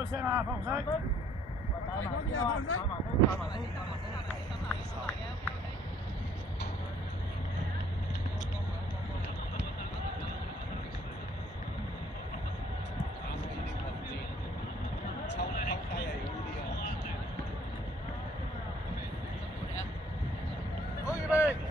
開聲啊，放紅色。好預備。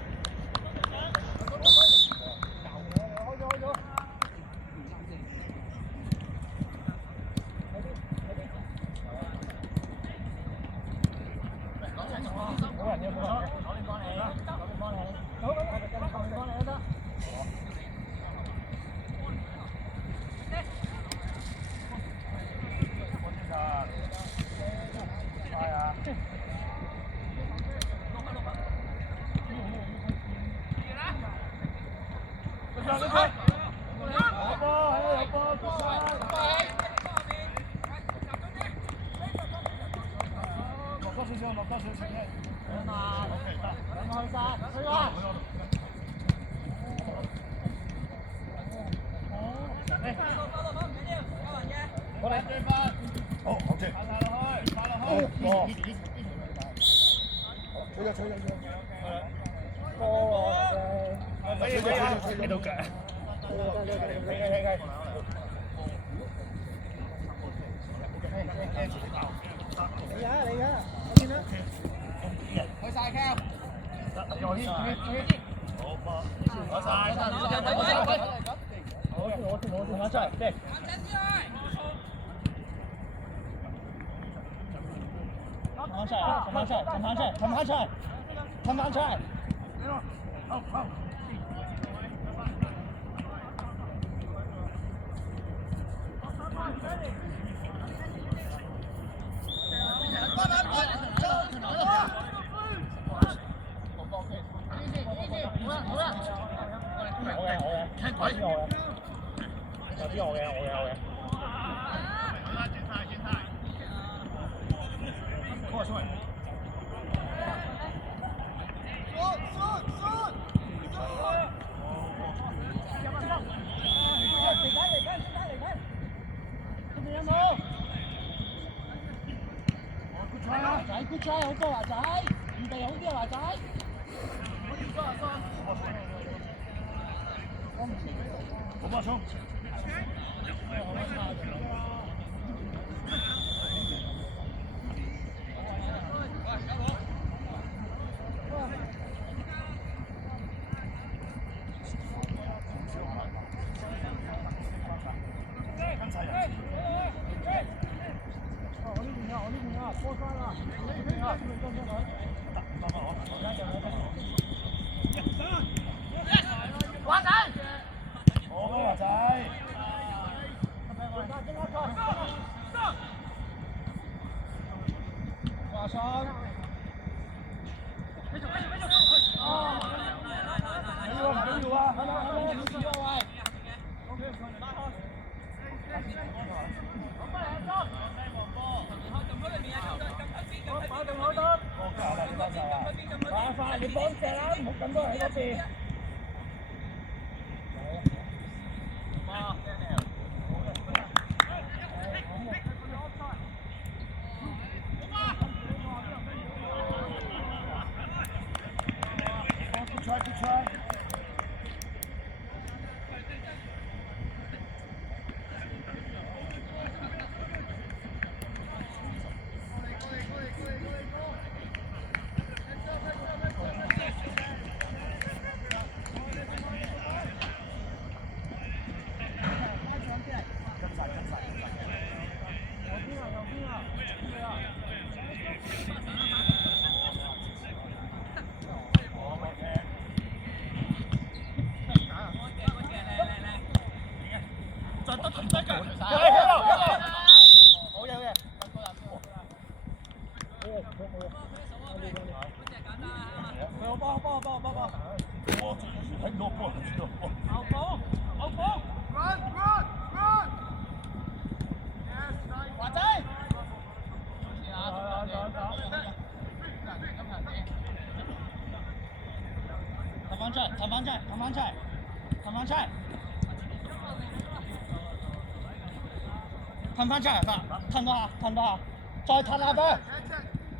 褪翻出嚟嘛，褪多下，褪多下，再褪下佢，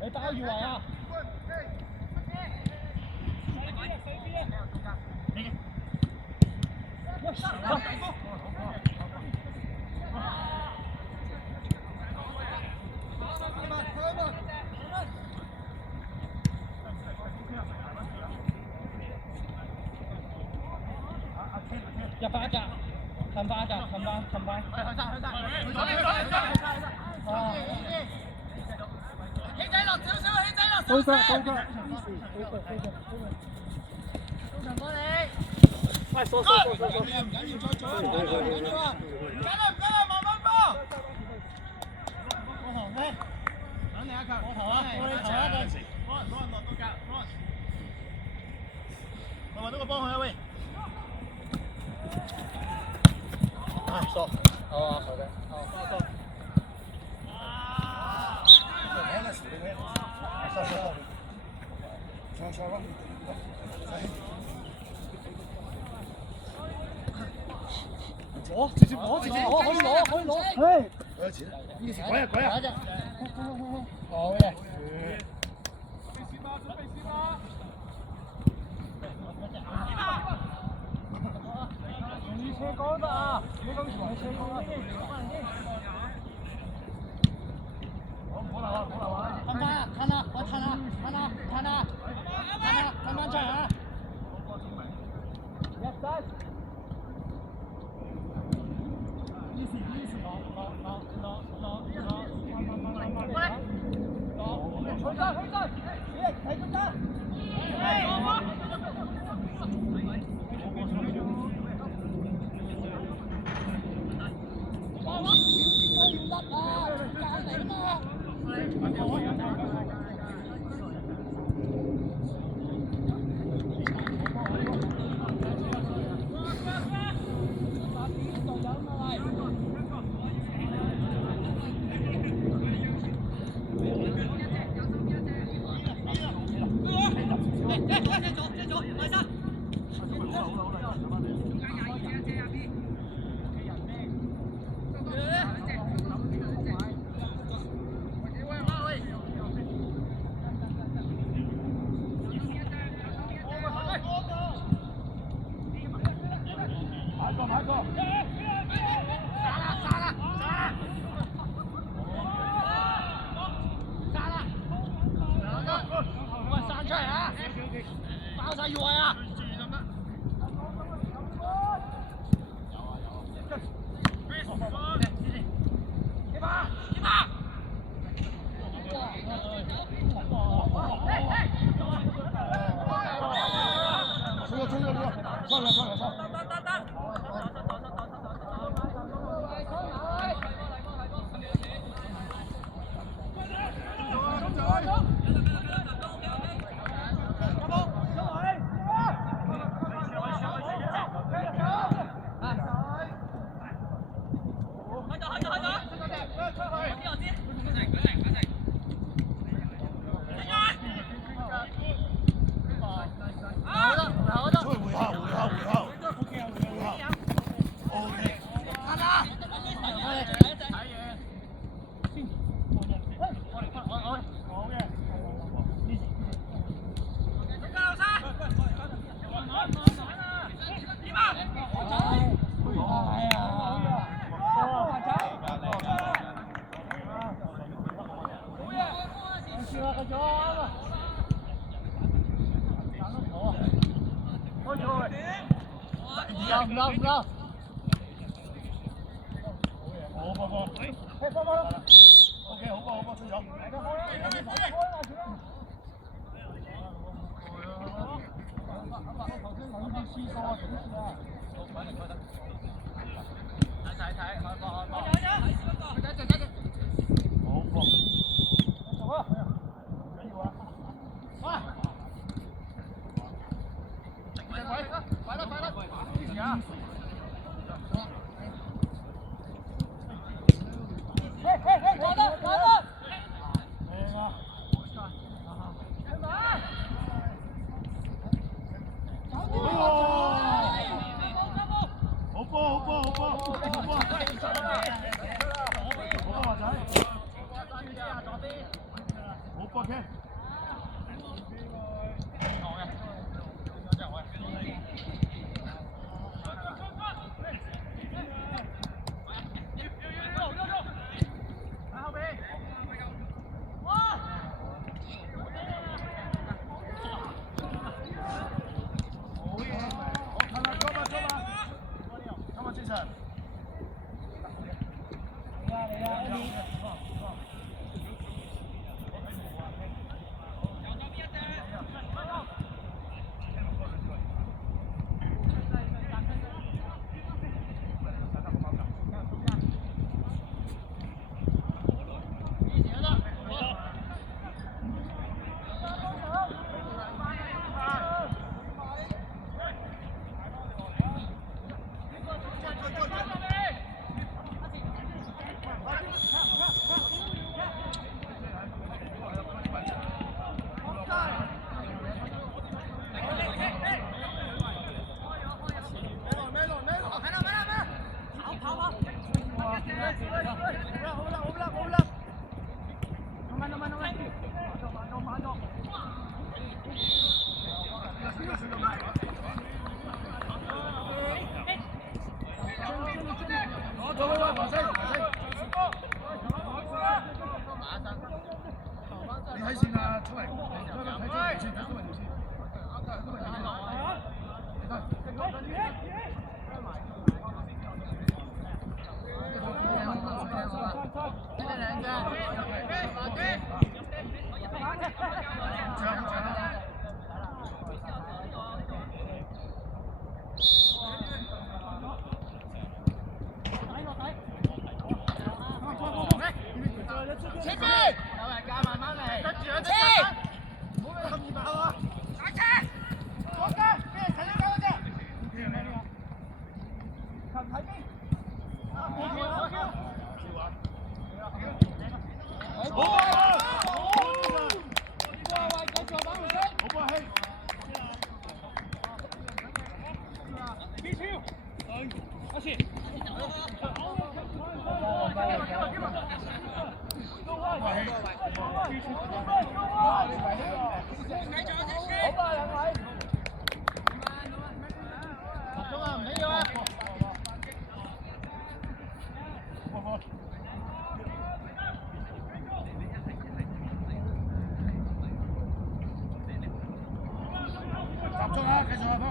你打預圍啊！入翻一格，褪翻一格，褪翻。起仔落少少，起仔落少少。高長哥你。喂，疏。唔緊要，再做。唔緊要，慢慢波。我行咩？等你一球，我頭啊！幫人落到格，我揾到個幫佢啊喂！啊，疏，好啊，好的，疏。直接攞，可以攞。係。幾多錢啊？鬼啊！好嘅。你車高得啊！你咁長車高啊！好啦，褪翻啊！褪翻出嚟啊！入晒。唔夠。好波。OK， 好波，出咗。頭先諗住輸數啊，點算啊？睇，開波。好波。做啊！緊要啊！快！快啦！支持啊！攞得！靚啊！好波！你睇線啊，出嚟，睇睇線，睇出嚟條線。前面，有人加慢慢嚟，跟住啊，唔好俾咁易爆啊！打車，左間，咩陳一交嗰隻？陳睇邊？好啊！喂，繼續打回聲。好波氣。邊超？阿前。集中啊！繼續啊，波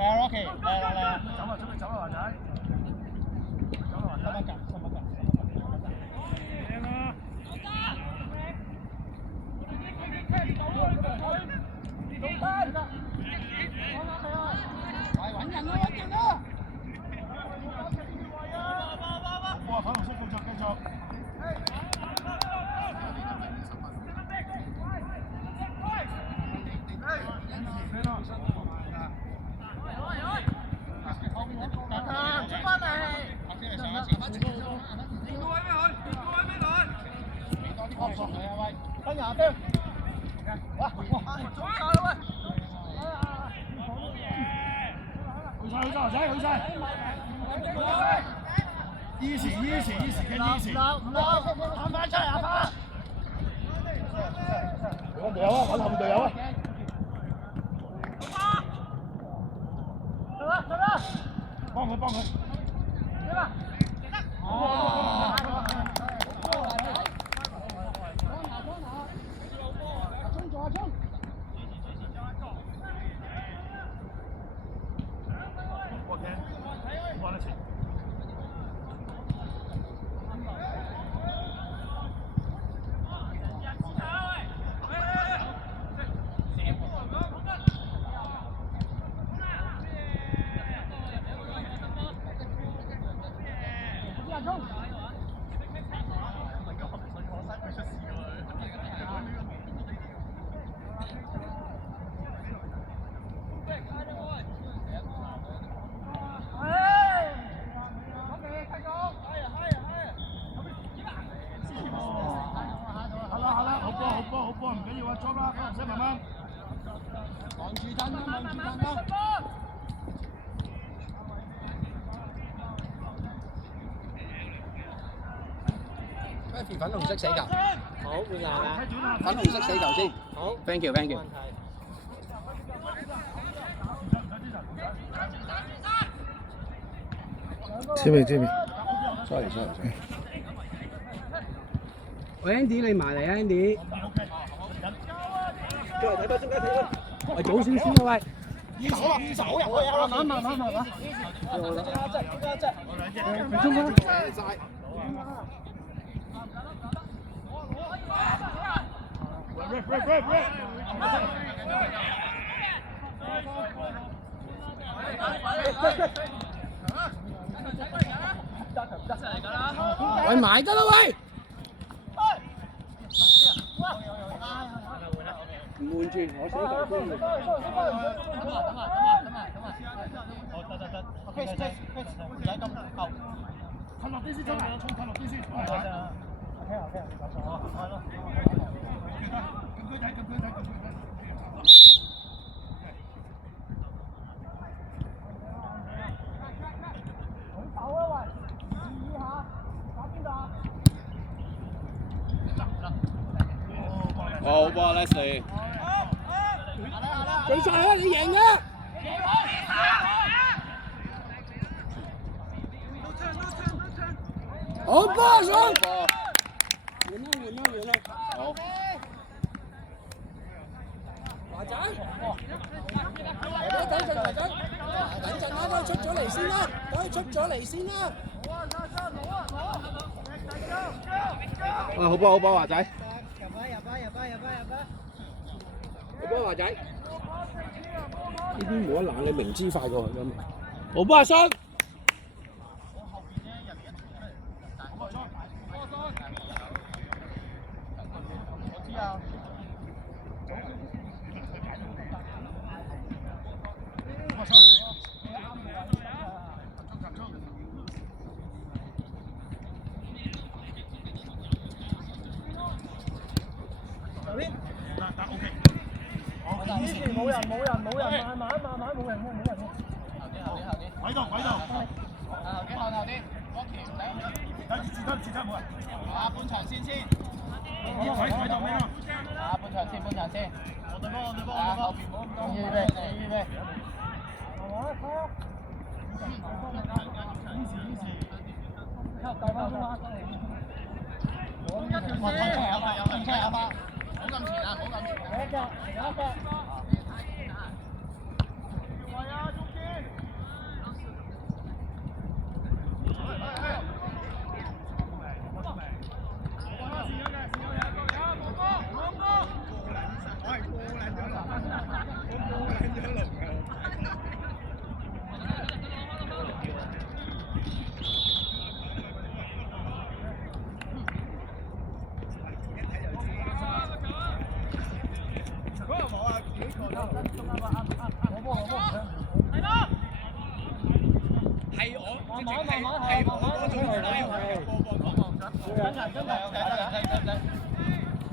！Rocky，嚟，走啊，準備走啦，華仔，走啦，華仔，收乜㗎？靚啊！係揾人啦，揾人啦！哇，粉紅色繼續。分廿分。哇！中價啦喂！去晒仔，去晒。easy，嘅 easy。唔撈，攤翻出嚟阿花。我隊友啊，我後面隊友啊。得啦！幫佢。得啦！哦。好波，唔緊要啊，捉啦，唔使慢慢。望住陣啦。粉紅色死球，好換人啊！粉紅色死球先。好 ，thank you。知未？sorry。喂 ，Andy 你埋嚟啊 ，Andy。再嚟睇多中間睇多。喂，早少啊喂。走入去啊！慢慢。中間。喂，埋得啦喂！唔換住，我死球先。唔使咁後。褪落啲先，褪落啲先。OK。好波 ，Leslie。比賽啊，你贏啊！好波上。換啦。好。華仔。等陣啦，都出咗嚟先啦。好波，華仔。好波，華仔。呢邊冇得攔，你明知快過去㗎嘛。好波，阿信。冇人，慢慢冇人。軌道。後啲 ，Rocky 唔使。睇住冇人。半場先。軌道咩啊？半場先。我對波。後邊冇咁多。預備。帶翻中間。有停車有發。唔好咁前啊！有一腳。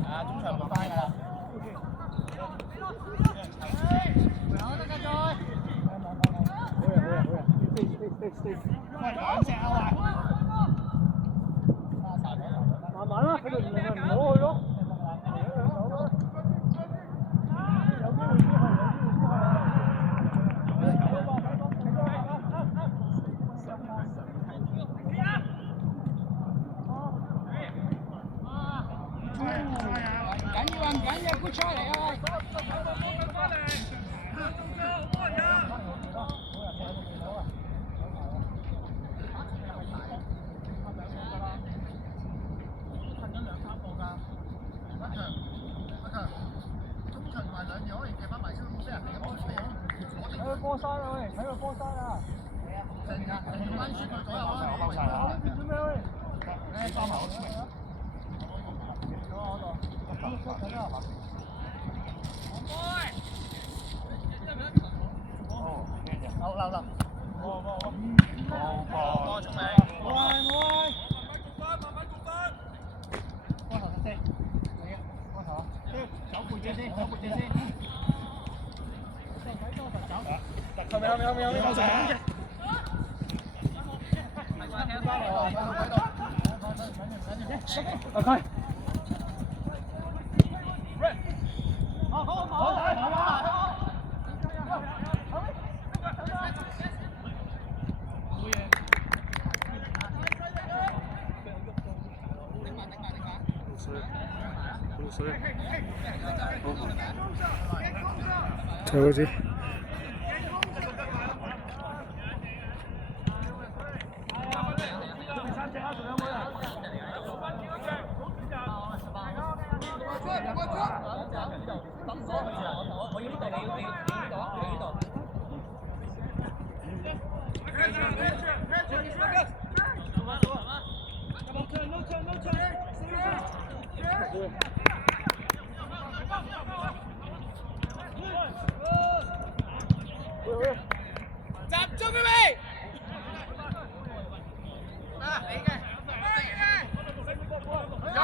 啊，中場冇翻㗎啦。有得繼續。好人。喂，兩隻啊喂。慢慢啦，佢哋唔好去咯。唔緊要，good try 嚟啊！睇個波山啊！喂，睇個波山啊！溫書佢左右啊！我包晒啦！做咩喂？誒，包埋我先。留。好，聰明。我光頭先，你啊，光頭，走背脊先。後面，包晒。OK。走過去。集中佢未？啊，你嘅，有，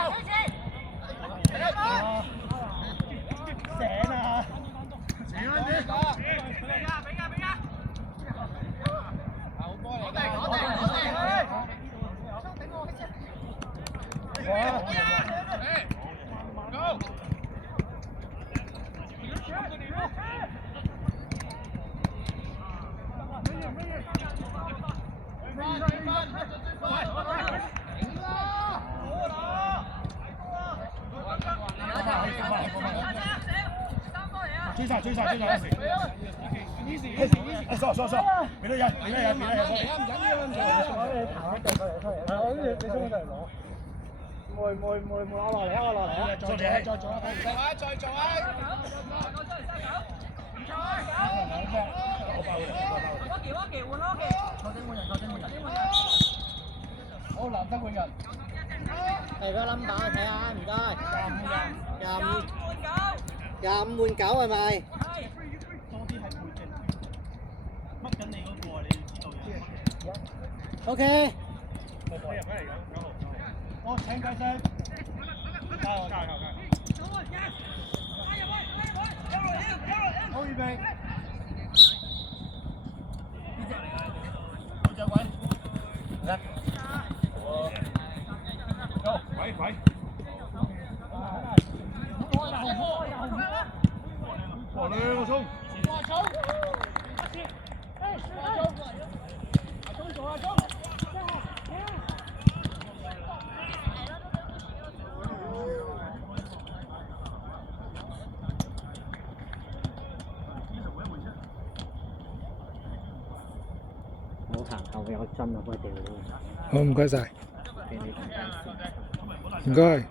醒啊！醒啊啲，俾啊！好波嚟㗎，我哋，Go！追晒！easy，收，俾多人，唔緊要，我呢你送上嚟攞，冇攞落嚟啊！再做啊！好，藍燈換人。係個 number 睇下，唔該。25換9係咪？多啲係背景，乜緊你嗰個你要知道嘅。OK。我請計聲。加油！好預備。呢隻位。嚟。Go！快！哇！兩個衝！冇行後有針啊！開掉。好，唔該晒。俾你睇。唔該。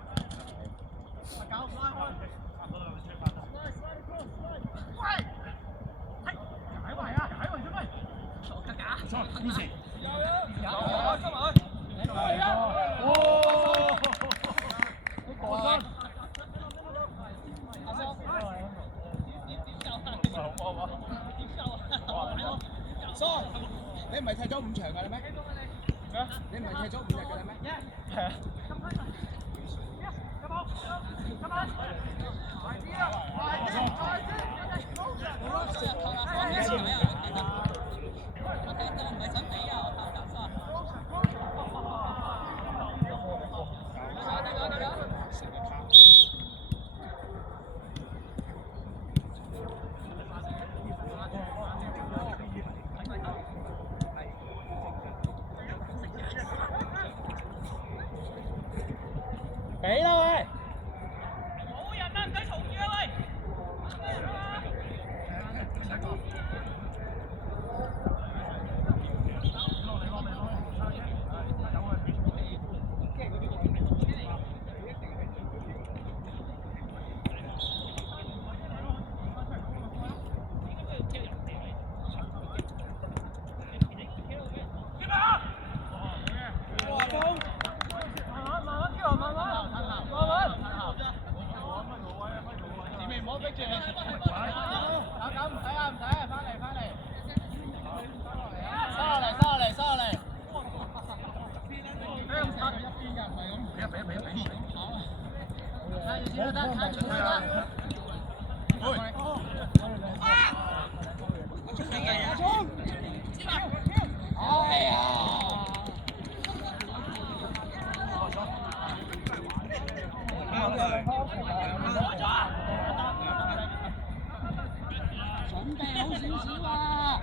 你唔係踢咗5場㗎啦咩？你唔係踢咗5日㗎啦咩？係啊。俾啦喂！準備好少少啊！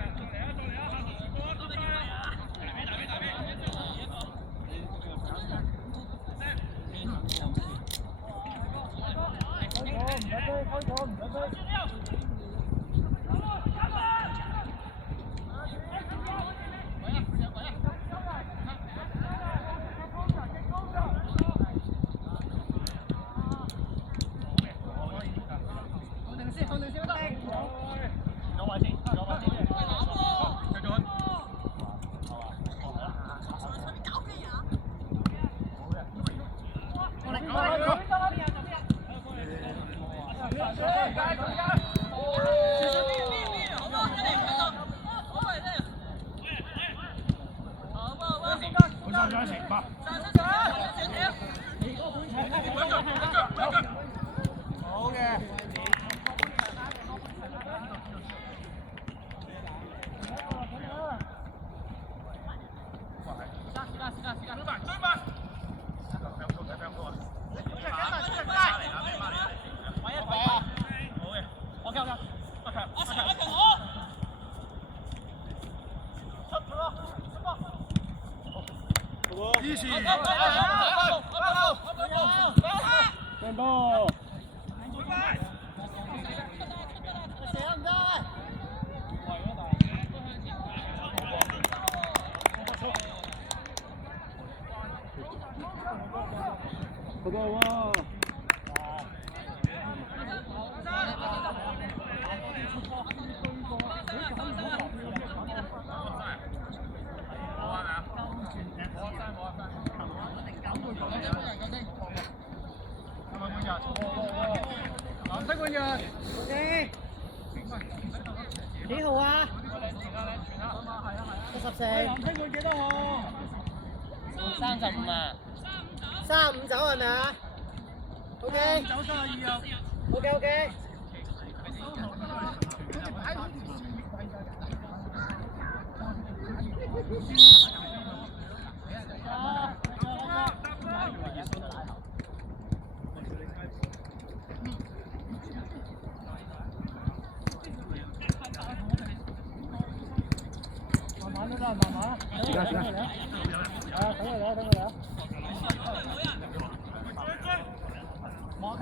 進步。好多喎！藍色換人 OK， 幾號啊？74。藍色換幾多號？35啊。35走係咪啊？OK。走32啊。OK。慢慢啦，慢慢。時間。等佢嚟。馬強。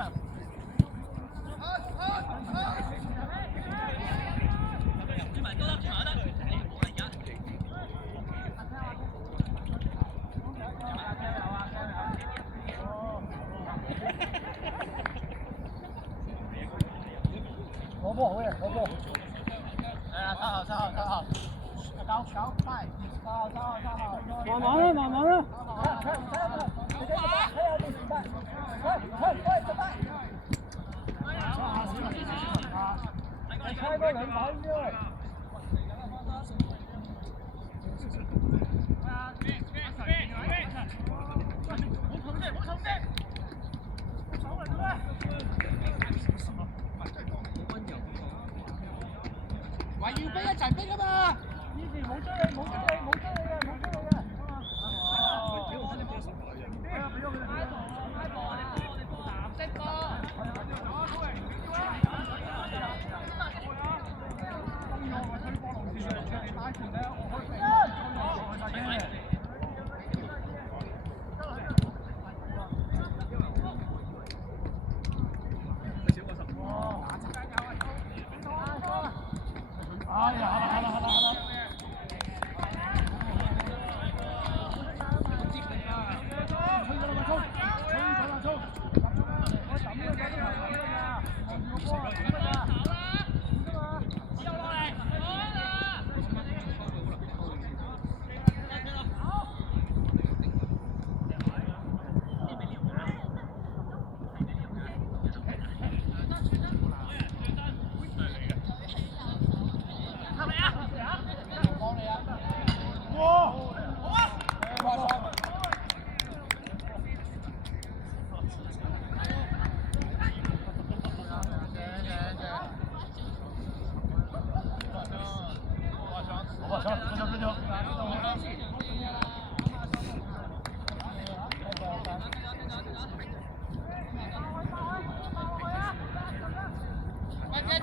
攞波好嘅，攞波。收後。搞快！慢慢啦。開多兩跑啫。話要逼一齊逼啊嘛！以前冇追你嘅。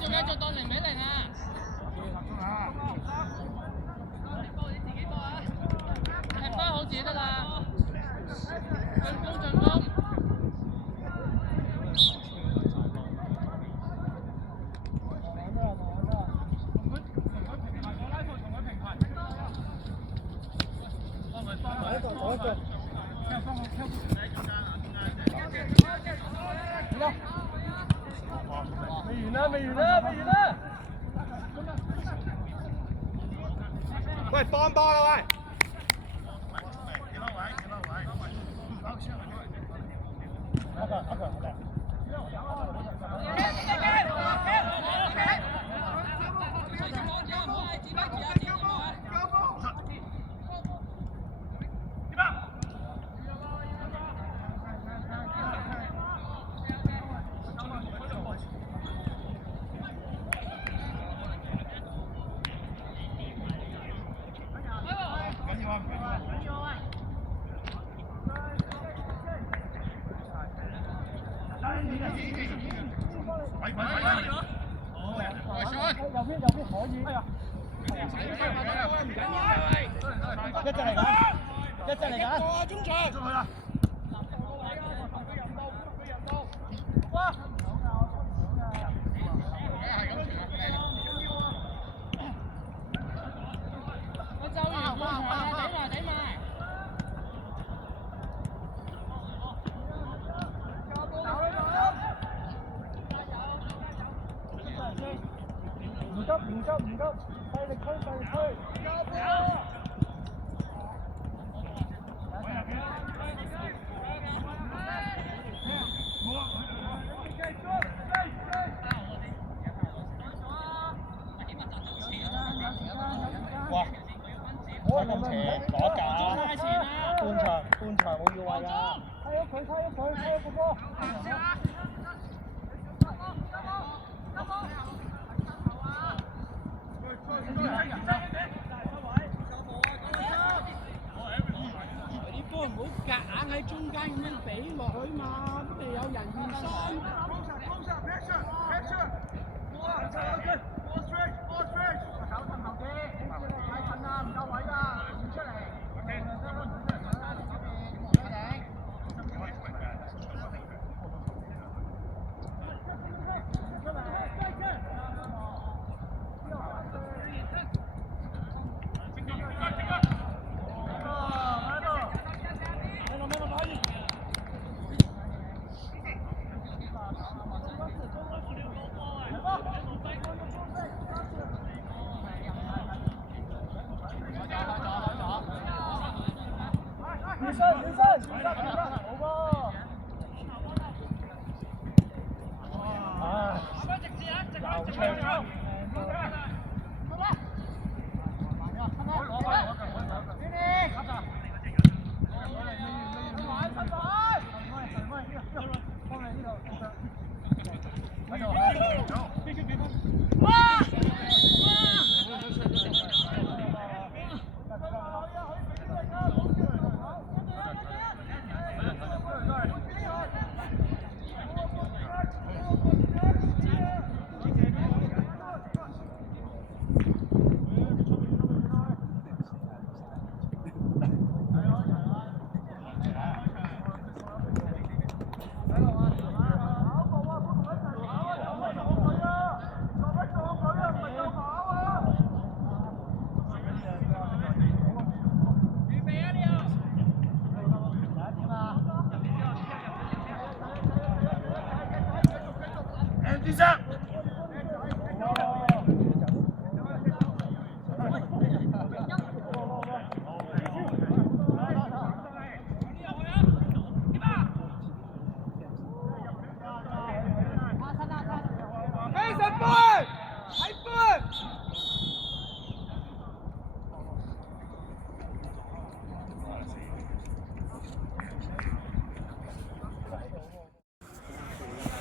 繼續當0-0啊！踢翻好自己得啦，進攻進攻。喂，放波啦喂！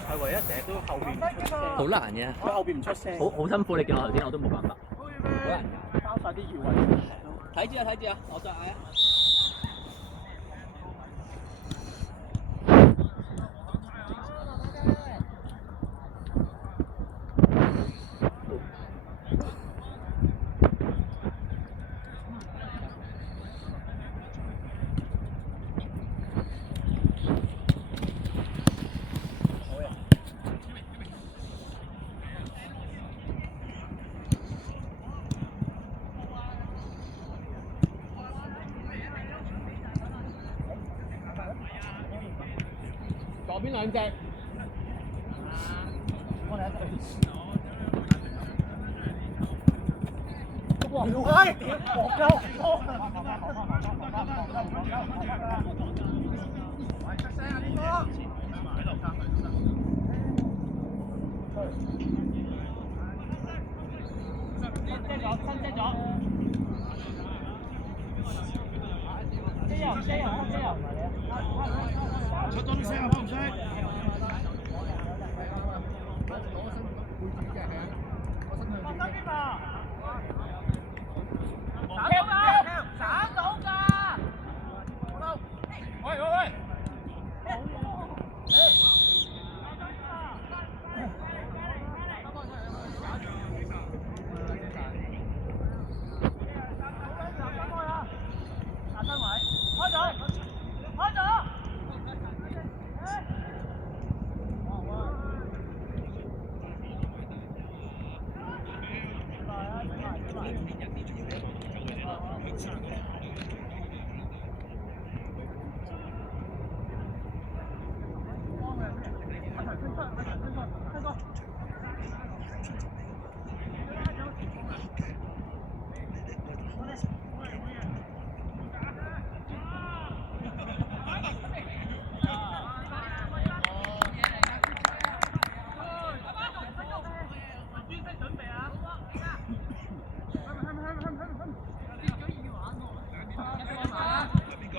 係唯一成日都後邊好難嘅，佢後邊唔出聲，好辛苦。你見我頭先我都冇辦法。好難包晒啲搖位。睇住啊，睇住啊，我再嗌啊！邊兩隻？喂，點搏鳩？出聲啊！呢個。出多啲聲啊，唔使。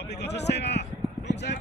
邊個出聲啊？邊聲？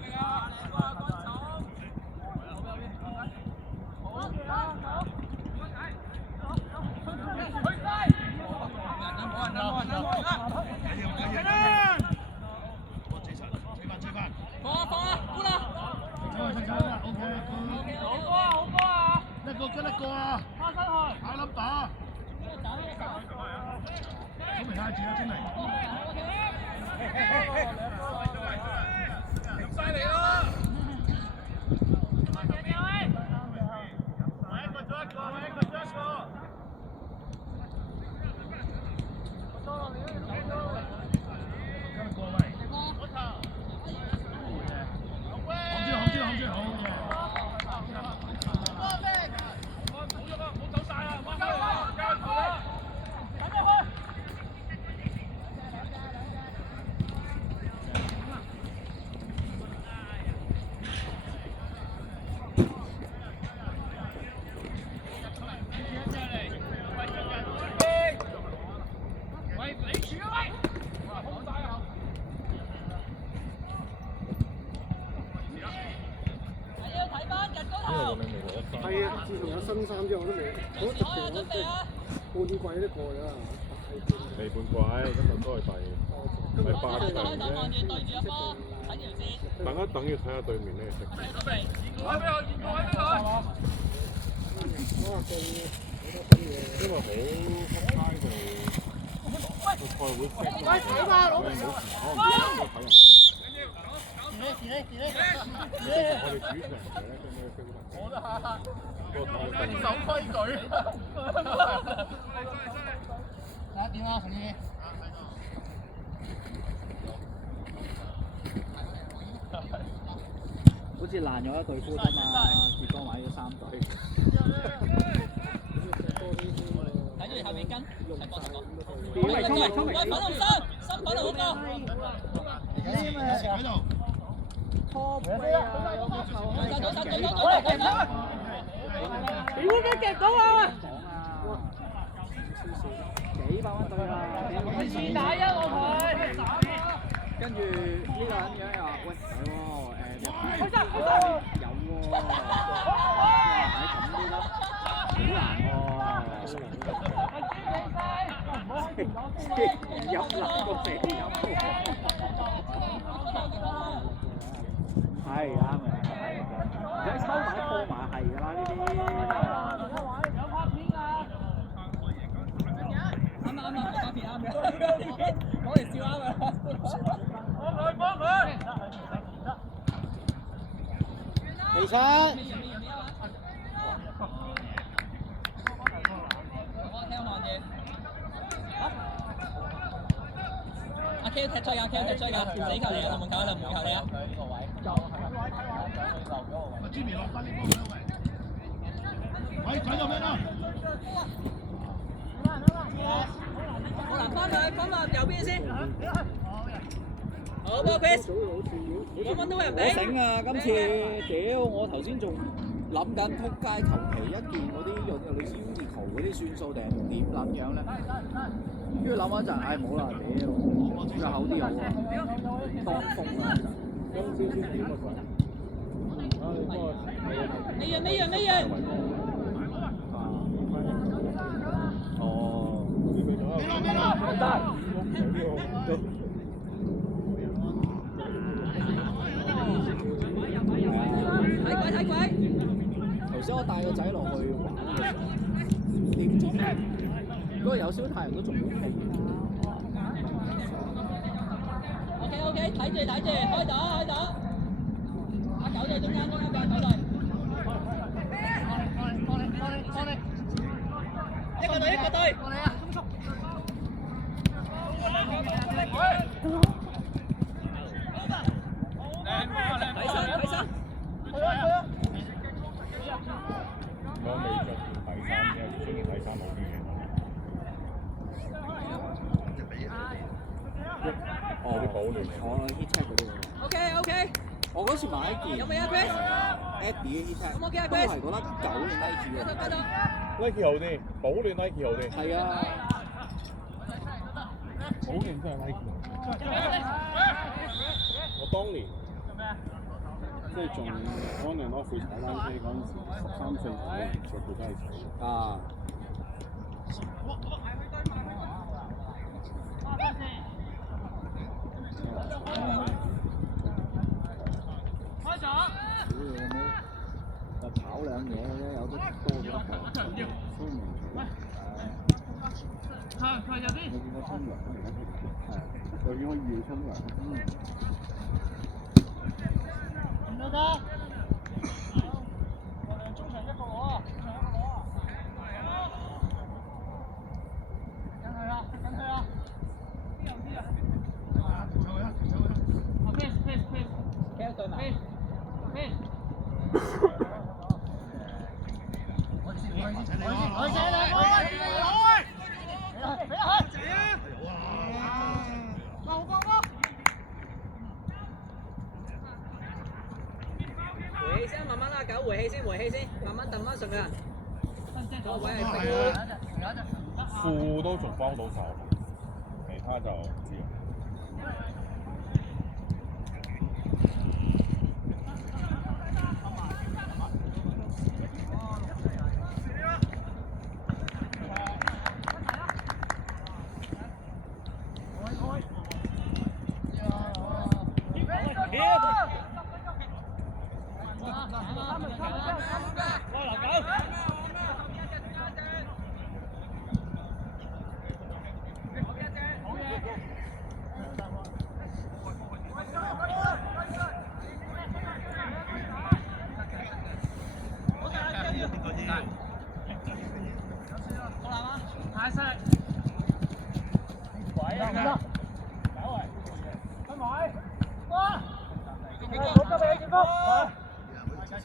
係啊，自從有新衫之後我都未，我特別我即係半季都過咗啦。未半季，今日都係第8場啫。等一等要睇下對面咩色。因為好街度個賽會識，我冇時間睇人。我哋主場嘅咧，都咩飛法？守規矩。點啊，同意？好似爛咗一隊波啫嘛，結果買咗3隊。睇住後面跟，喂，粉紅衫，新粉紅嗰個。拖背啊！你會唔會夾到啊？幾百蚊對啊！二打一我佢。跟住呢個人樣又話：喂，係喎，有喎，喺咁都得，好難喎。入籃個射入。係啱嘅，唔使抽埋拖埋係㗎啦呢啲。有拍片㗎。啱啊，拍片啱嘅。講嚟笑啱嘅。幫佢。其實。我聽我嘢。阿 K 踢出㗎，K 踢出㗎，死球嚟㗎，門球嚟，門球嚟啊！我知未落翻呢個位。喂，睇到咩啦？好難翻去，翻落右邊先。好波 Chris，我揾到人俾。醒啊！今次屌我頭先仲諗緊撲街求其一件嗰啲類似 Uniqlo 嗰啲算數定係點撚樣咧？跟住諗一陣，唉冇啦屌，腳厚啲好啊，當風啊！未完。哦。睇鬼！頭先我帶個仔落去玩嘅時候，點知嗰個有少太陽都仲好勁。OK， 睇住，開咗。阿九隊中間9隊。一個隊。睇身。我未着件底衫，因為着件底衫好啲嘅。哦，啲保暖。我 heat check 嗰啲。OK， 我嗰時買一件。有未啊 Chris？Eddie 嘅 heat check。咁我幾啊 Chris？都係覺得9年 Nike 嘅。Nike 好啲，保暖 Nike 好啲。係啊。保暖真係 Nike。我當年。即係仲可能攞去踩單車嗰陣時，13、14歲着佢真係死。啊！開咗。就炒兩嘢咧，有得多咗。快入啲。我見過沖涼，係，我見過夜沖涼。唔得。我哋中場一個攞啊！跟佢啊！pace。幾多隊埋？回氣先，慢慢啦，九回氣先，慢慢揼翻上去啊！個位係褲都仲幫到手，其他就唔知。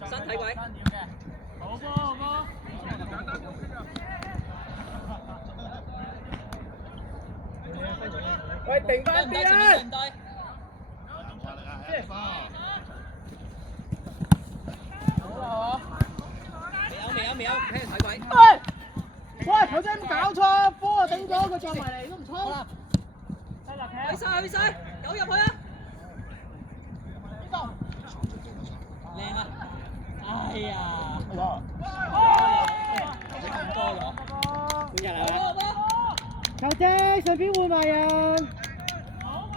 身體位。好波。喂，定翻啲啊！未有，睇睇位。喂，頭先有冇搞錯？波頂咗，佢撞埋嚟都唔衝。去晒，有入去啊！靚啊！哎呀！咁多咗，換人係嘛？球姐，順便換埋人。好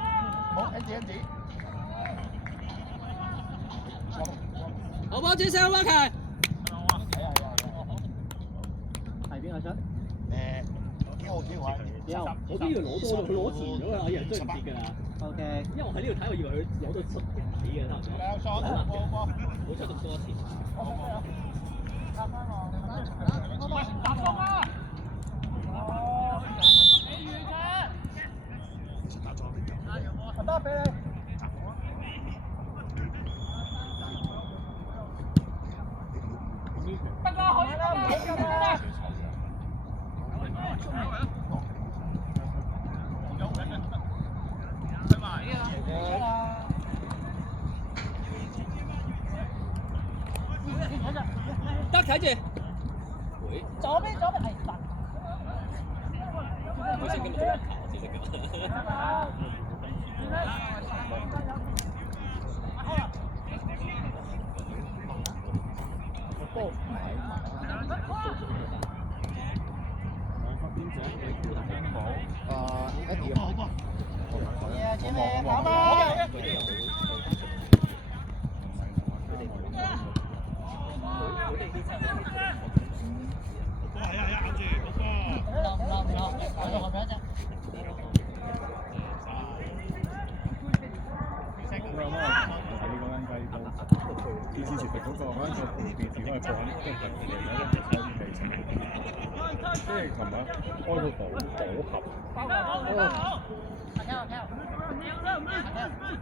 ，Andy。好波轉上波球。係邊個出？幾好啊！我都以為攞多咗，佢攞前咗啦，我以為追唔切㗎啦。OK。因為我喺呢度睇，我以為佢攞到出底嘅差唔多。冇出咁多錢。得俾你。得睇住。左邊係神。好似今日做籃球先識㗎。波一點。前面跑吧。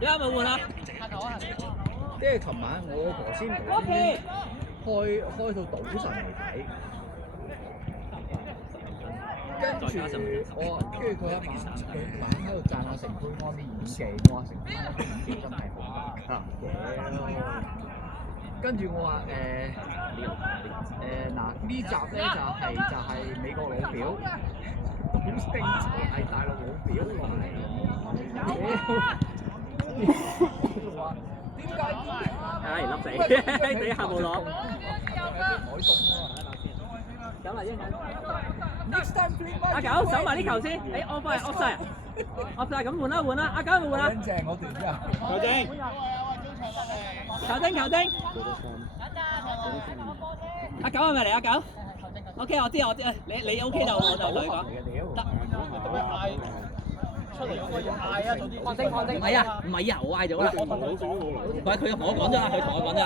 你啱咪換啊？即係琴晚我頭先開到賭神嚟睇，跟住佢一晚喺度讚阿成潘安啲演技，我話成潘安啲演技真係好得。跟住我話嗱呢集咧就係美國老表，賭聖係大陸老表落嚟。話點解？係笠死，俾下冇攞。走埋一陣。Next time please。阿九守埋呢球先，誒off翻off晒，off晒咁換啦，阿九換啦。正我段之後。球丁。阿九係咪嚟？阿九 ？OK， 我知，你 OK 就我就同你講。得。出嚟嗰個要嗌啊！早啲放聲。唔係啊，我嗌咗啦。唔係佢同我講咗啦，佢同我講咗。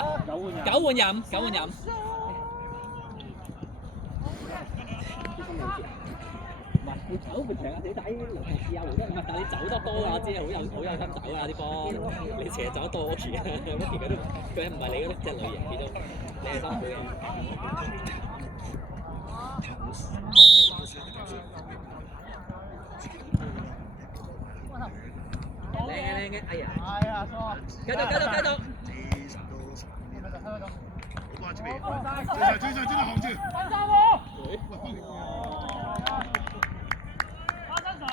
9換25。唔係，佢走佢長你睇試下回得，但係你走得多啊，我知好有心走啊啲波，你成日走得多次啊，Ricky佢唔係你嗰隻類型，佢都你係辛苦嘅。靚嘅，哎呀！係啊，錯。繼續。追上行住。翻山喎！翻身上。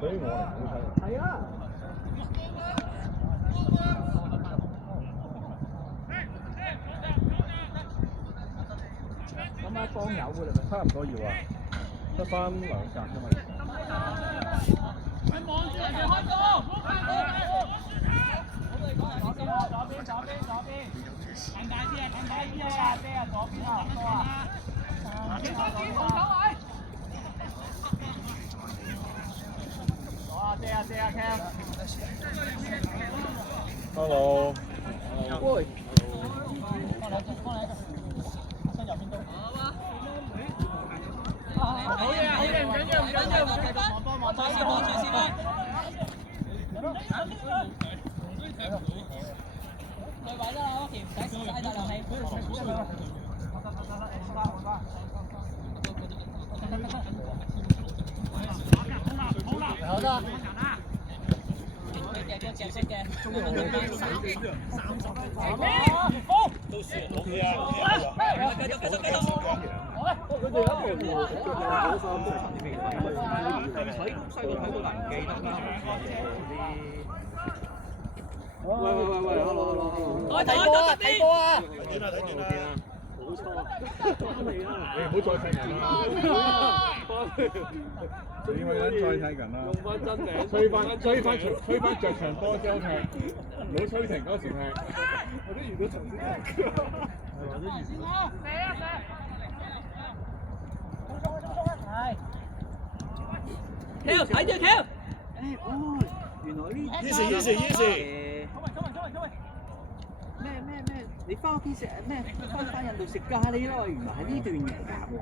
所以我嚟好睇。係啊。咁啊，幫友㗎啦咪？差唔多要啊，得翻2格啫嘛。你望住人哋開波，唔好快過。左邊，近大啲啊，咩啊，左邊啊，多啊。前方指防守位。借啊 Cam。Hello。喂。幫你一個。身右邊都。好嘢，唔緊要，望波。佢位啦 ，Rocky 唔使嘥大力氣。好啦。隻色嘅，中間30都輸，OK 啊，繼續。佢哋一部睇細個睇到難記得啦。喂 ，hello。睇波啊！睇見啦。冇錯。你唔好再睇人啦。你咪撚再睇人啦。用翻真名。吹翻着場波先好踢，唔好吹停嗰時踢。我都遇到頭先。跳睇住跳。原來呢Easy。你翻屋企食咩？翻印度食咖喱咯，原來係呢段嘢嚟㗎喎。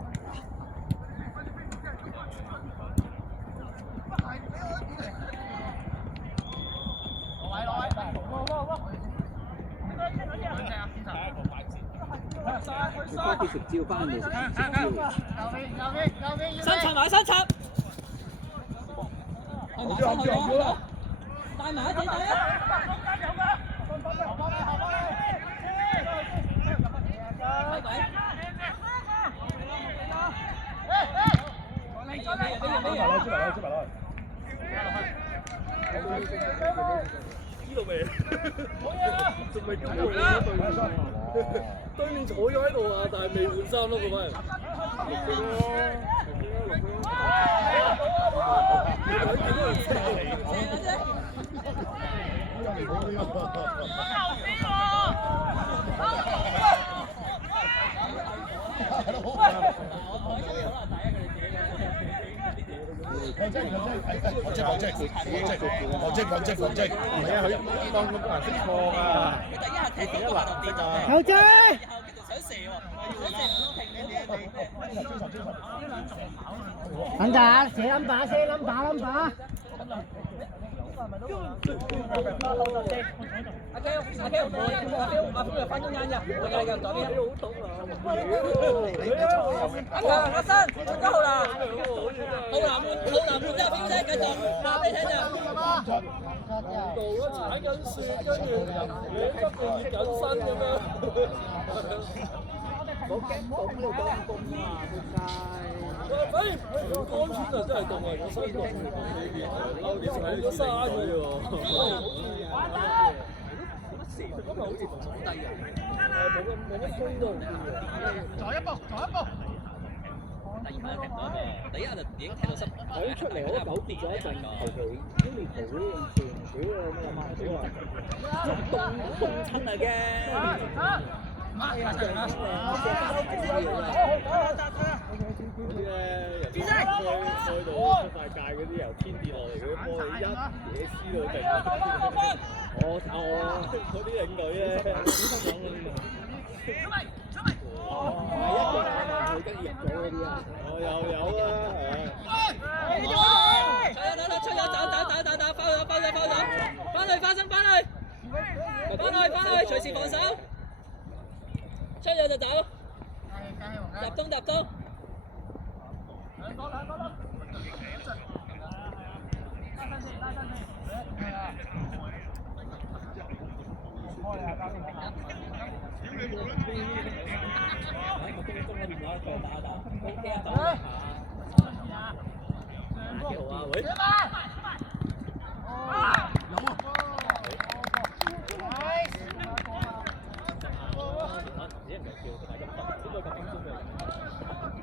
你翻屋企食蕉，翻印度食蕉。新插埋新插，帶埋一隻仔啊！知道未？仲未叫換啊！對面坐咗喺度啊，但係未換衫咯，嗰班人。防積，唔係啊，佢當個人識錯啊！第一下踢第一滑就跌咗。有啫！想射喎，等陣，寫 number 先 ，number。阿 Q 翻中間嘅，我計嘅左邊。阿生，1號啦，浩南換之後邊啫？繼續話俾你聽啫。度咯，踩緊雪，跟住你急住熱緊身咁樣。我驚凍呢度咁凍啊！反而安全啊，真係凍啊！我身凍，你咗沙嘅喎。今日好似好低啊！冇乜風都好啲嘅。再一步。第二下踢唔到第一下就已經踢到濕。我出嚟我都糾結咗一陣，求其因為圖呢咁串，屌啊咩媽屌啊！凍親啊驚！嗰啲咧，人哋賽道出曬界嗰啲由天跌落嚟嗰啲波，一嘢黐到地。我炒我嗰啲領隊咧，佢跟住入咗嗰啲啊！我有啊，出咗走，包咗，翻去，隨時防守，出咗就走，入東。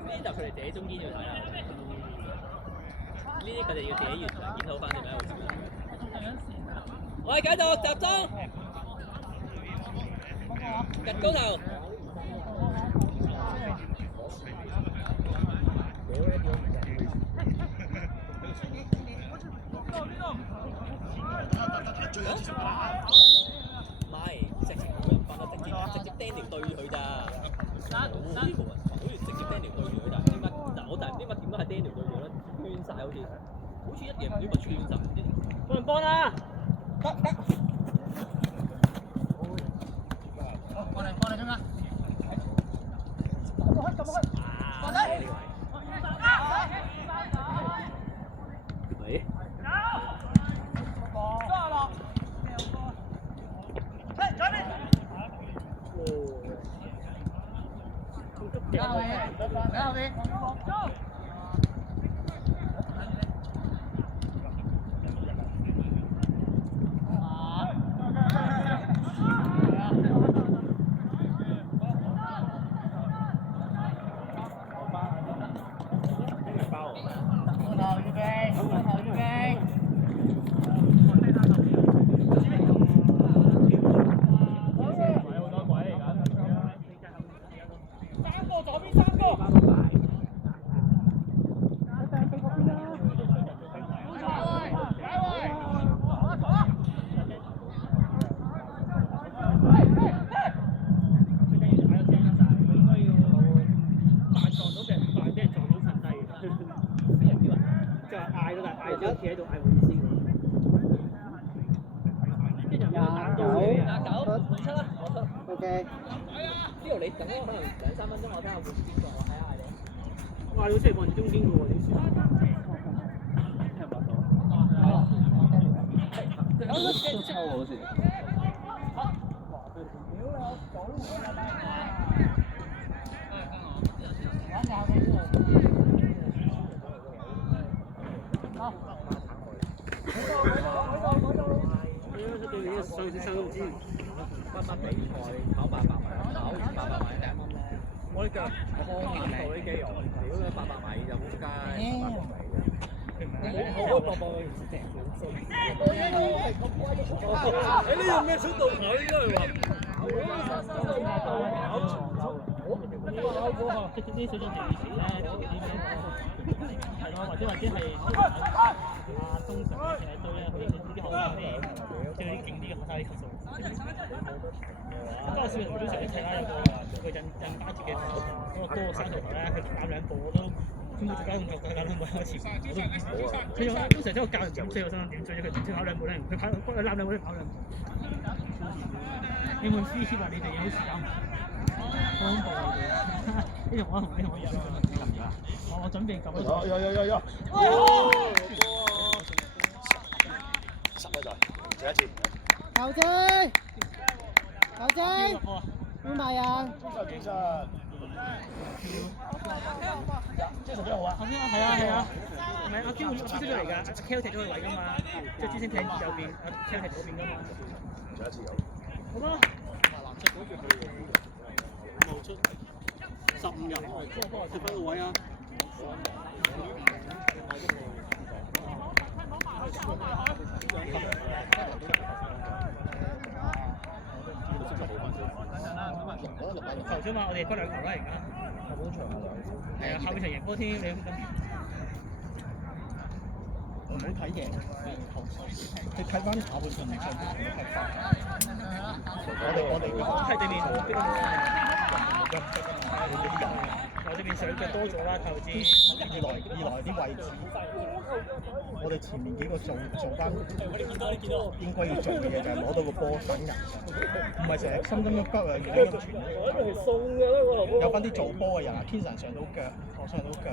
呢就佢哋自己中間要睇啦，呢啲佢哋要自己完場檢討翻點樣。我哋繼續集中，日高頭。唔係，直情冇人分啊！直接 Daniel 對佢咋，好似冇人分，好似直接 Daniel 對佢咋，唔知乜？但我就係唔知乜點都係 Daniel 對佢咧，圈曬好似一嘢唔知乜穿曬，唔知。幫人幫啊！得。過嚟中間。撳開。過嚟。喂。企喺度嗌會議先㗎。出啦，OK。呢度你等我可能2-3分鐘，我睇下會邊個，我睇下你。哇！你好似係望住中間嘅喎，點算？都抽好似。上次上都唔知。乜比賽跑800米，跑完800米第一蚊咧，我啲腳康眼到啲肌肉，屌你800米就撲街。我800米唔識你呢個咩速度跑應該係話？即係啲水準以前咧，係咯，或者係通常嘅隊咧，佢啲學生咧，即係啲勁啲嘅學生啲級數。不過小明都成日睇啦，有個印打住嘅嗰個高個山頭頭咧，佢攬兩步我都根本做緊動作，佢攬兩步喺我前面，我都唔知。佢仲通常都教人點追，我心諗點追佢跑兩步咧，佢攬兩步都跑兩步。你會輸蝕啊！你哋有時間，好恐怖啊！你同我入我準備撳咗。有。10個再，第一次。球仔，邊埋啊？精神幾好啊！係啊，唔係阿堅出咗嚟㗎，阿 Kel 踢咗個位㗎嘛，即係朱星踢右邊，阿 Kel 踢左邊㗎嘛。第一次有。好啦。冇出15人，踢翻個位啊！球啫嘛，我哋得2球啦而家。下半場係啊，下半場贏波添，你咁。唔好睇贏球賽，你睇翻下半場上半場嘅踢法。我哋係對面好逼到我這邊上腳多咗啦，投資。二來啲位置，我哋前面幾個做翻應該要做嘅嘢，就係攞到個波等人，唔係成日心心急急啊，亂咁傳。有翻啲做波嘅人啊，天神上到腳，我上到腳。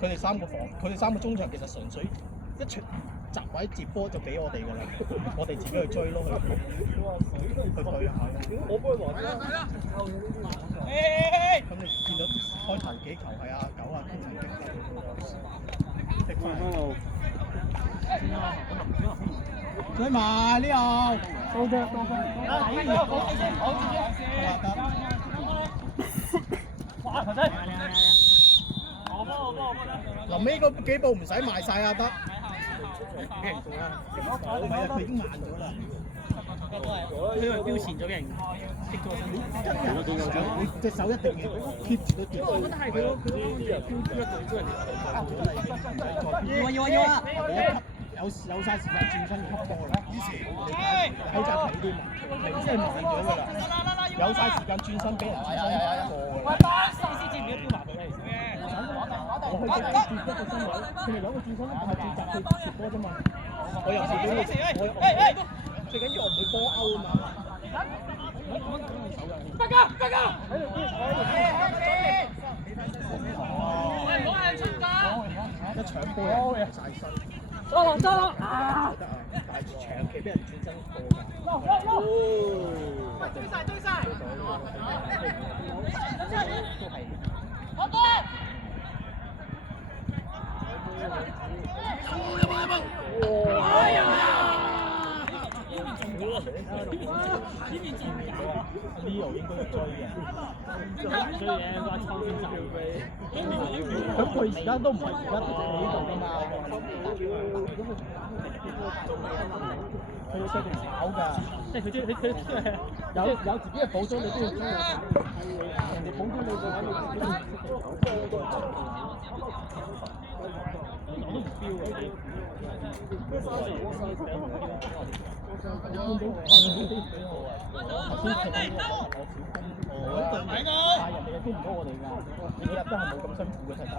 佢哋三個中場其實純粹一傳集位接波就俾我哋㗎啦，我哋自己去追咯，去對下。我幫佢還啦。咁你見到開頭幾球係阿9啊天神擊翻。追埋呢度，到腳。哇！球仔。臨尾嗰幾步唔使賣晒啊得，唔係啊佢已經慢咗啦，因為標前咗嘅人擊咗身，你隻手一定要 keep 住個節奏。我覺得係佢嗰標一隊都係要啊！有晒時間轉身吸波啦，以前喺扎睇啲明知係慢咗㗎啦，有晒時間轉身俾人轉身吸波㗎。知唔知標埋佢咧？我去接一個身位，佢哋攞個轉身係轉閘去接波啫嘛。我又自己最緊要我唔會波歐啊嘛。得㗎！一搶波人晒身。得啊！但係長期俾人轉身過㗎。追晒！哎呀！Leo 應該要追嘅，追嘅話抽先走飛。咁佢而家都唔係而家喺度㗎嘛，佢要繼續跑㗎，即係佢有自己嘅補裝，你都要追人哋補裝你就喺度自己我都唔標嘅。頭先食嗰個小公，我對人哋嘅都唔到我哋㗎，你幾日都係冇咁辛苦嘅睇得，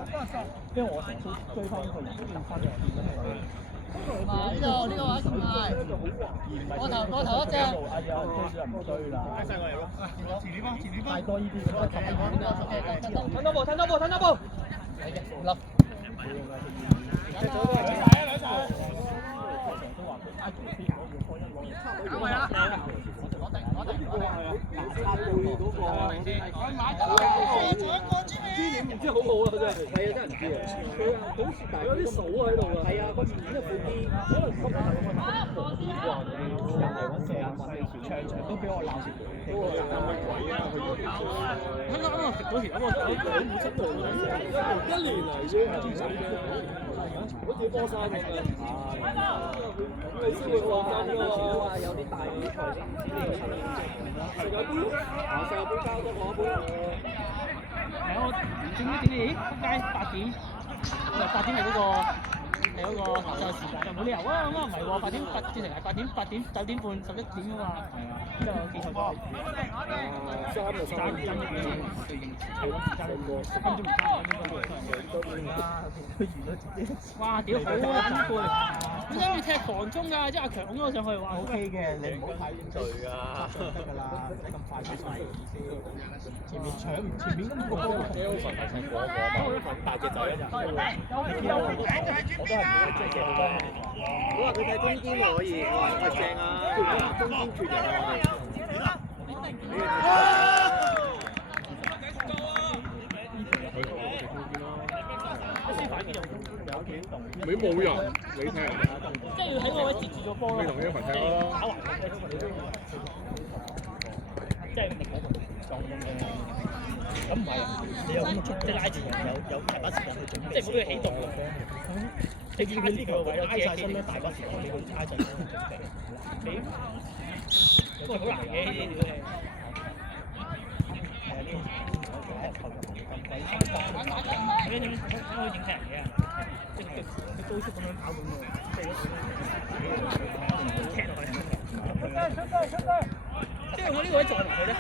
因為我成日追翻呢個人，翻咗嚟見到佢。呢個位咁快，我頭一隻。哎呀，追就唔追啦。拉曬過嚟咯。太多呢啲咁嘅褪多步。係嘅，唔落。唔知好好啊，真係。係啊，真係唔知啊。佢啊，好似大有啲數喺度㗎。係啊，個面咧闊啲，可能吸下咁啊。又係揾射啊，揾你場都俾我鬧住。嗰個有乜鬼啊？佢啱啱食嗰條咁啊，冇出到嚟1年嚟啫，好似波衫咁啊。咁你先會放心㗎嘛？有啲大比賽先知你世界盃，世界盃交多過一杯。係啊，我整啲咦？撲街8點係嗰個係嗰個下晝時間，冇理由啊！咁啊唔係喎，8點轉成係8點9點半11點㗎嘛。係啊，之後記錯咗。3就3點係咯，10分鐘唔差哇！屌好撚攰，點解要踢防中㗎？即係阿強拱咗上去，哇 OK 嘅，你唔好太遠隊㗎，得㗎啦，唔使咁快出晒意思。前面咁個波，幾好神係過大隻仔啊！我都係唔會追嘅。我話佢睇中堅可以，我話佢正啊，中堅缺人啊我哋。你冇人，你踢人。即係要喺嗰位接住個波咯。你同呢一份踢咯。打橫即係咁唔係啊！你有咁嘅速度拉住人，有大把時間去準備。即係冇俾佢起動咯。你見佢呢個位拉曬身咧，大把時間俾佢拉陣去準備。不過好難嘅呢啲嘢。你點可以整踢人嘅啊？即係佢高速咁樣跑咁喎，即係踢落去。即係我呢個位做落去咧，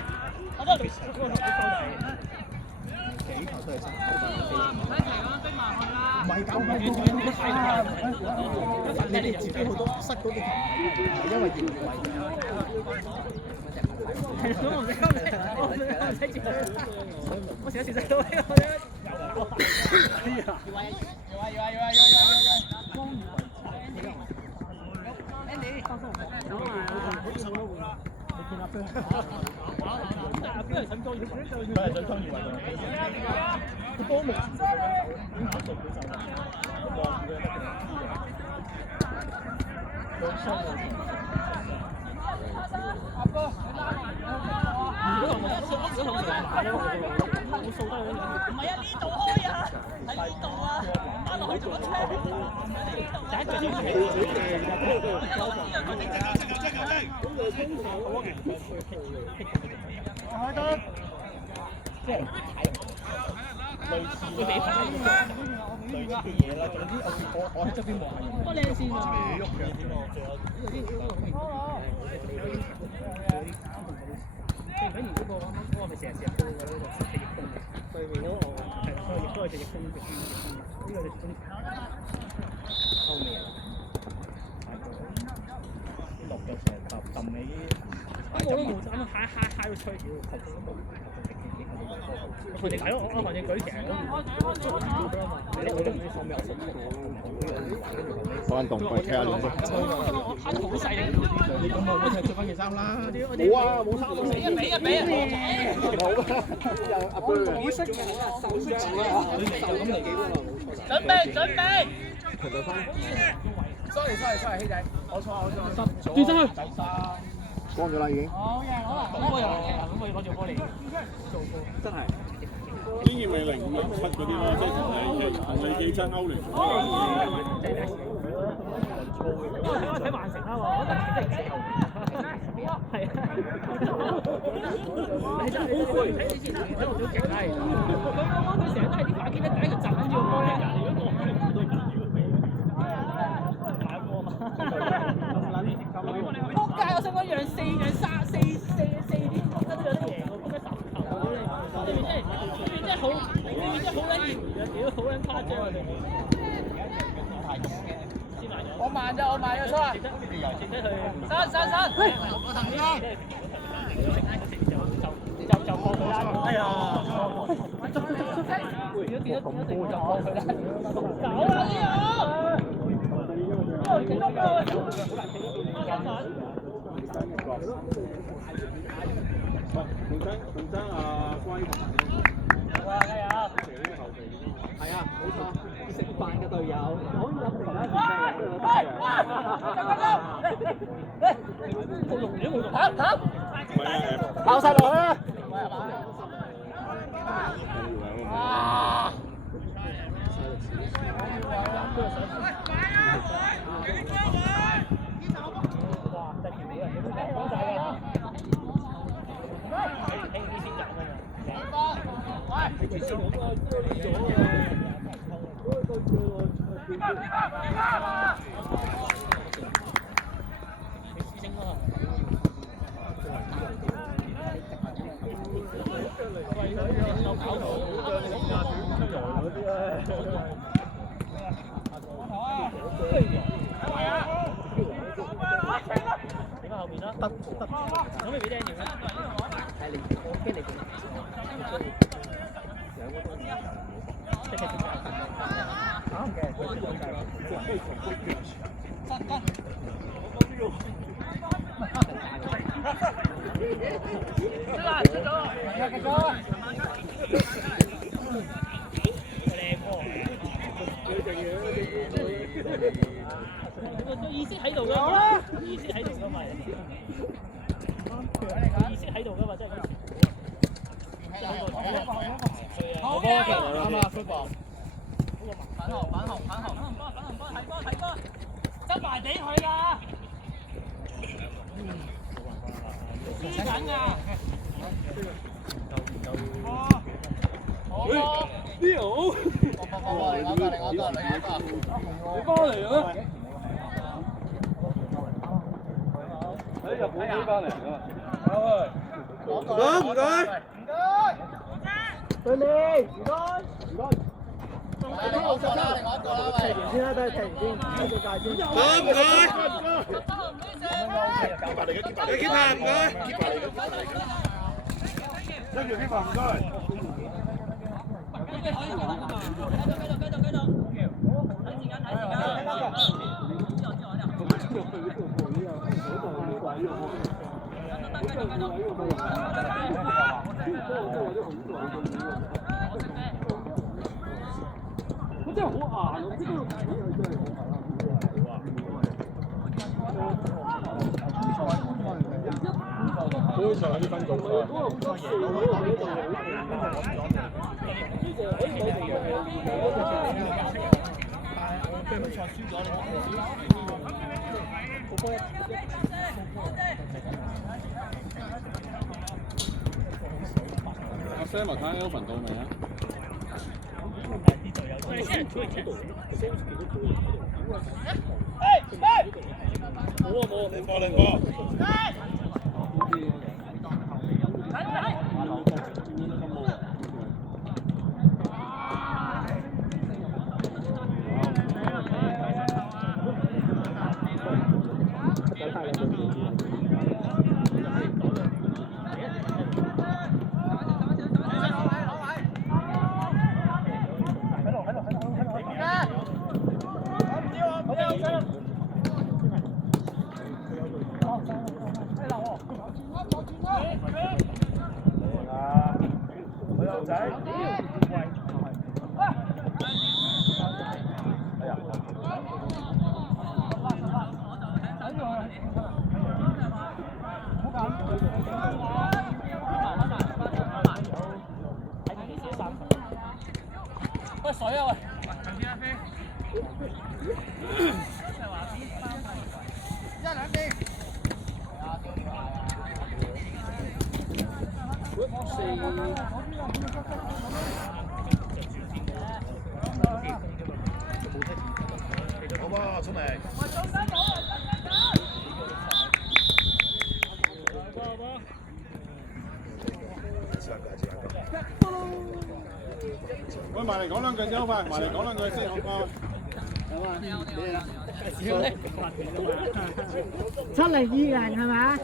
我都係嗰個頭都收底。幾球都係差。唔係搞唔係你哋自己好多失嗰啲球，係因為要位。係咁我唔使交你，我唔使接佢。我成日食到呢個咧。我喺側邊望下人。多靚線啊！反而嗰個啱啱嗰個咪成日射波嘅呢個係逆風嘅，對面嗰個係啦，所以亦都係隻逆風嘅，呢個逆風後面落腳成揼尾，咁我都冇啱啱嗨到吹屌，我哋係咯，我韓正舉旗都唔好啦嘛，你哋呢方面有信心。翻動佢踢下你。我睇得好細力。你咁啊，我踢着翻件衫啦。冇啊，冇衫。俾啊！好啊，又阿杯。好識嘅，手術啊，手咁嚟幾個啦，冇錯。準備。sorry，希仔，我錯。轉身去。光咗啦已經。咁我又攞住波嚟做波，真係。呢件咪05、07嗰啲咯，即係同你幾爭歐聯。睇曼城啦喎，我覺得真係幾後面。係啊。你真係好攰，睇你之前睇落都勁啦，其實。佢成日都係啲反擊咧，第一個集緊住個波咧，如果過去唔對唔住佢。打波嘛。撲街！我想講讓4點，覺得都有得贏喎，撲街10球嗰啲，對面真係。好，你真係好撚熱嘅，屌好撚誇張啊！我慢咗，出嚟。值得去。刪。就過佢啦。哎呀！如果見到就過佢啦。走啦呢洪生啊，關同埋係啊，冇錯，食飯嘅隊友可以諗其他跑晒落去啦！意識喺度㗎嘛，意識喺度㗎嘛，意識喺度㗎嘛，真係佢好嘅，啱啊，出波。反紅，睇波，執埋俾佢㗎。黐緊㗎。好。呢度。另一個。你翻嚟啊？喺日本飛翻嚟㗎。唔該。對你，唔該。另外一個啦，喂。停完先啦，等佢停完先，開個界先。唔該。keep 下唔該。跟住keep下唔該。我真係好硬，我知道真係好上啲分組阿 Sam 睇 Elvin 到未啊？冇，你過。喂，水啊喂！一兩邊。好噃，聰明。喂，埋嚟講兩句先好快，埋嚟講兩句先好快。咁啊，你哋啦。 7-0-2-0係嘛？